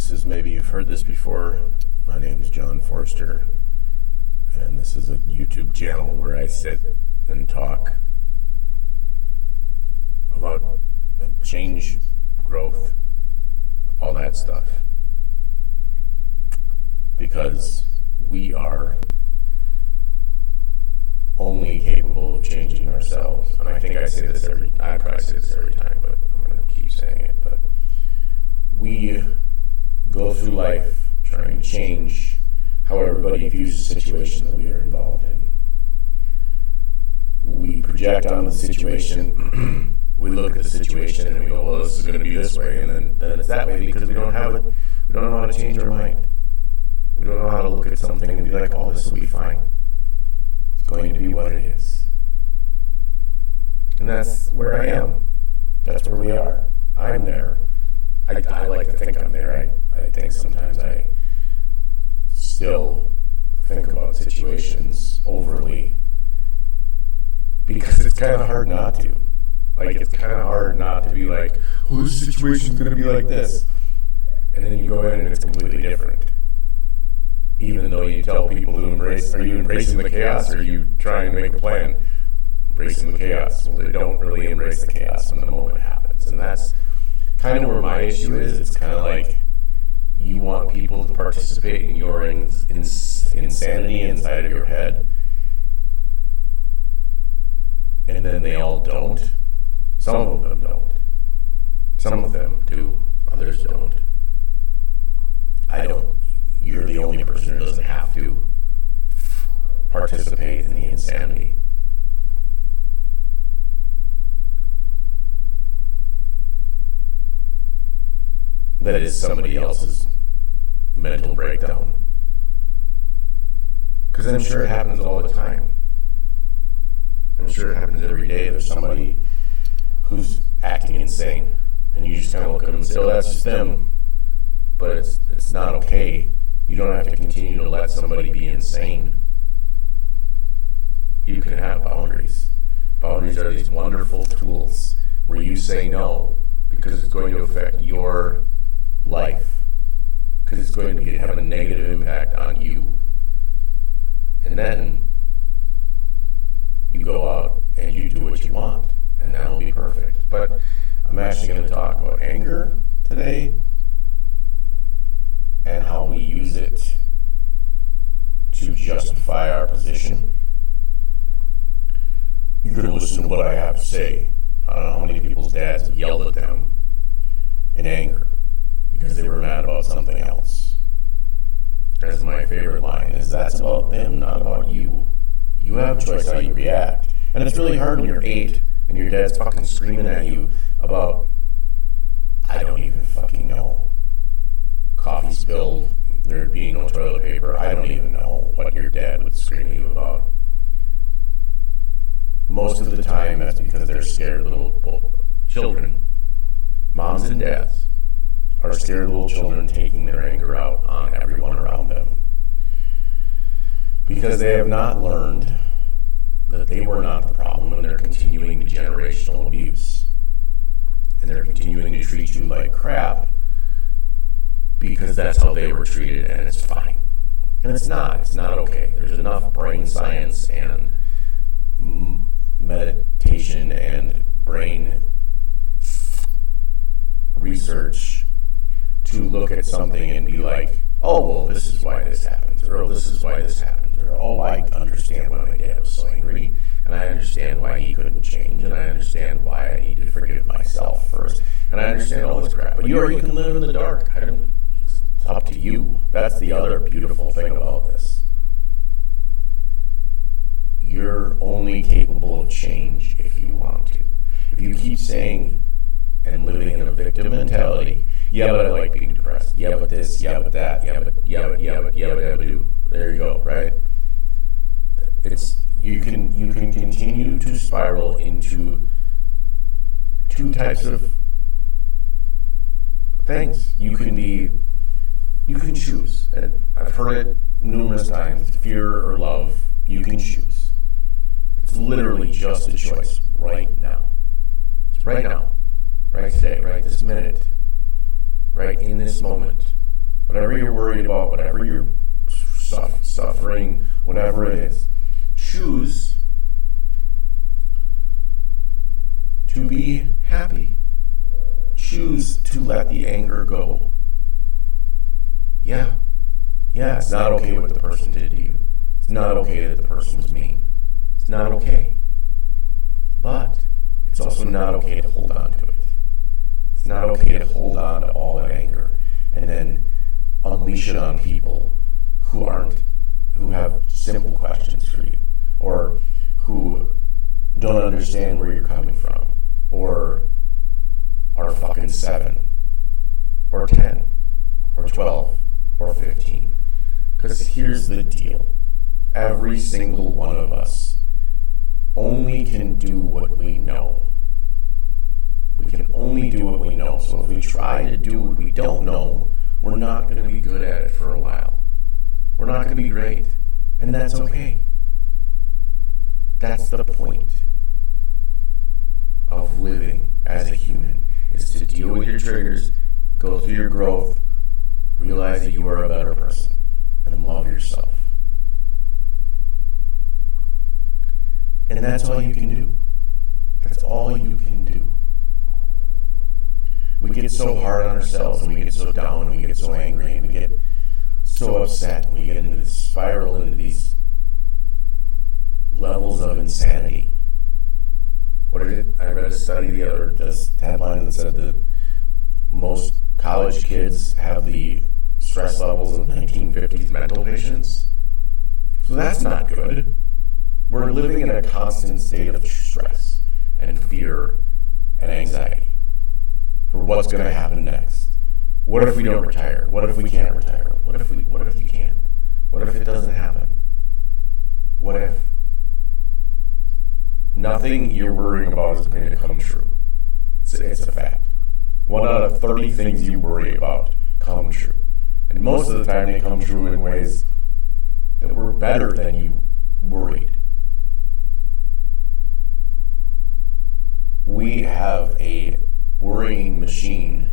This is, maybe you've heard this before. My name is John Forster, and this is a YouTube channel where I sit and talk about change, growth, all that stuff. Because we are only capable of changing ourselves. And I think I probably say this every time, but I'm going to keep saying it. But we go through life trying to change how everybody views the situation that we are involved in. We project on the situation, we look at the situation and we go, well, this is going to be this way, and then it's that way because we don't know how to change our mind. We don't know how to look at something and be like, oh, this will be fine. It's going to be what it is. And that's where I am. That's where we are. I'm there. I like to think I'm there. I think sometimes I still think about situations overly because it's kind of hard not to. Like, it's kind of hard not to be like, oh, this situation's going to be like this. And then you go in and it's completely different. Even though you tell people to embrace, are you embracing the chaos or are you trying to make a plan? Embracing the chaos. Well, they don't really embrace the chaos when the moment happens. And that's kind of where my issue is. It's kind of like you want people to participate in your insanity inside of your head. And then they all don't. Some of them don't. Some of them do. Others don't. I don't. You're the only person who doesn't have to participate in the insanity. That is somebody else's mental breakdown. Because I'm sure it happens all the time. I'm sure it happens every day. There's somebody who's acting insane, and you just kind of look at them and say, oh, that's just them. But it's not okay. You don't have to continue to let somebody be insane. You can have boundaries. Boundaries are these wonderful tools where you say no because it's going to affect your life, because it's going to have a negative impact on you. And then you go out and you do what you want, and that'll be perfect. But I'm actually going to talk about anger today and how we use it to justify our position. You're going to listen to what I have to say. I don't know how many people's dads have yelled at them in anger because they were mad about something else. That's my favorite line, is that's about them, not about you. You have a choice how you react. And it's really hard when you're 8 and your dad's fucking screaming at you about, I don't even fucking know. Coffee spilled, there being no toilet paper. I don't even know what your dad would scream at you about. Most of the time, that's because they're scared little children. Moms and dads are scared little children taking their anger out on everyone around them. Because they have not learned that they were not the problem, and they're continuing the generational abuse. And they're continuing to treat you like crap because that's how they were treated, and it's fine. And it's not okay. There's enough brain science and meditation and brain research to look at something and be like, oh, well, this is why this happens, or oh, this is why this happens, or oh, I understand why my dad was so angry, and I understand why he couldn't change, and I understand why I need to forgive myself first, and I understand all this crap. But you can live in the dark. It's up to you. That's the other beautiful thing about this. You're only capable of change if you want to. If you keep saying and living in a victim mentality, yeah, but I like being depressed. Yeah, but this, yeah, but that, yeah, but do. There you go, right? You can continue to spiral into two types of things. You can choose. And I've heard it numerous times. Fear or love, you can choose. It's literally just a choice right now. It's right now. Right today, right this minute. Right in this moment. whatever you're worried about, whatever you're suffering, whatever it is, choose to be happy. Choose to let the anger go. Yeah, it's not okay what the person did to you. It's not okay that the person was mean. It's not okay. But it's also not okay to hold on to it. It's not okay to hold on to all that anger and then unleash it on people who have simple questions for you, or who don't understand where you're coming from, or are fucking 7, or 10, or 12, or 15. Because here's the deal. Every single one of us only can do what we know. We can only do what we know. So if we try to do what we don't know, we're not going to be good at it for a while. We're not going to be great. And that's okay. That's the point of living as a human, is to deal with your triggers, go through your growth, realize that you are a better person, and then love yourself. And that's all you can do. That's all you can do. We get so hard on ourselves, and we get so down, and we get so angry, and we get so upset, and we get into this spiral, into these levels of insanity. I read a study this headline that said that most college kids have the stress levels of 1950s mental patients. So that's not good. We're living in a constant state of stress and fear and anxiety for what's going to happen next. What if we don't retire? What if we can't retire? What if you can't? What if it doesn't happen? What if nothing you're worrying about is going to come true? It's a fact. 1 out of 30 things you worry about come true. And most of the time they come true in ways that were better than you worried. We have a worrying machine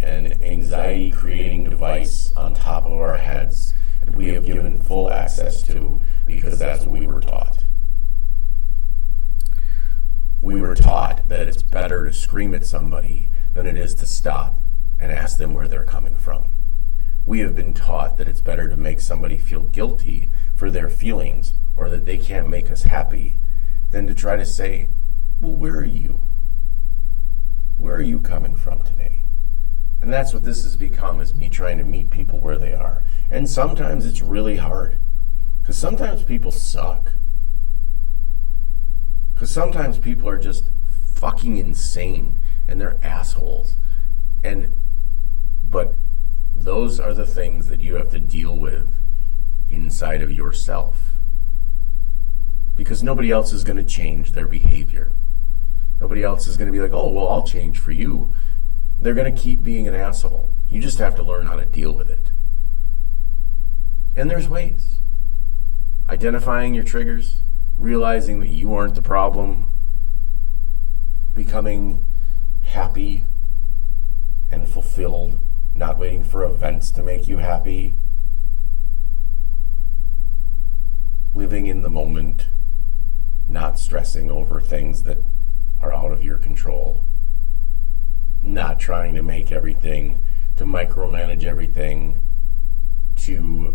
and anxiety creating device on top of our heads that we have given full access to because that's what we were taught. We were taught that it's better to scream at somebody than it is to stop and ask them where they're coming from. We have been taught that it's better to make somebody feel guilty for their feelings or that they can't make us happy than to try to say, well, where are you? Where are you coming from today? And that's what this has become, is me trying to meet people where they are. And sometimes it's really hard, because sometimes people suck. Because sometimes people are just fucking insane and they're assholes. But those are the things that you have to deal with inside of yourself. Because nobody else is going to change their behavior. Nobody else is going to be like, oh, well, I'll change for you. They're going to keep being an asshole. You just have to learn how to deal with it. And there's ways. Identifying your triggers, realizing that you aren't the problem, becoming happy and fulfilled, not waiting for events to make you happy, living in the moment, not stressing over things that are out of your control, not trying to make everything, to micromanage everything, to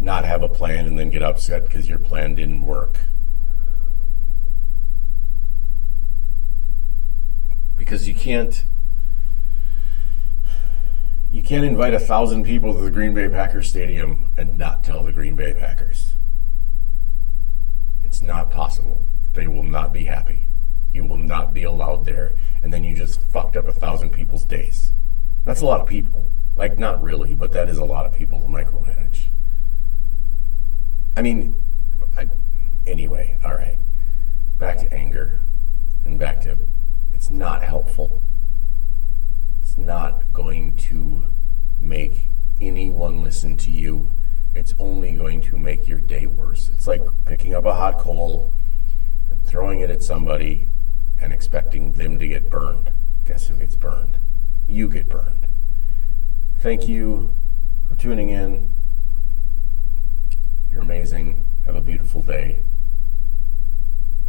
not have a plan and then get upset because your plan didn't work. Because you can't invite 1,000 people to the Green Bay Packers stadium and not tell the Green Bay Packers. It's not possible. They will not be happy. You will not be allowed there, and then you just fucked up 1,000 people's days. That's a lot of people. Like, not really, but that is a lot of people to micromanage. I mean, anyway, all right. Back to anger, and back to, it's not helpful. It's not going to make anyone listen to you. It's only going to make your day worse. It's like picking up a hot coal and throwing it at somebody and expecting them to get burned. guess who gets burned? You get burned. Thank you for tuning in. You're amazing. Have a beautiful day.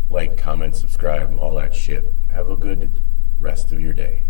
Like, comment, subscribe, all that shit. Have a good rest of your day.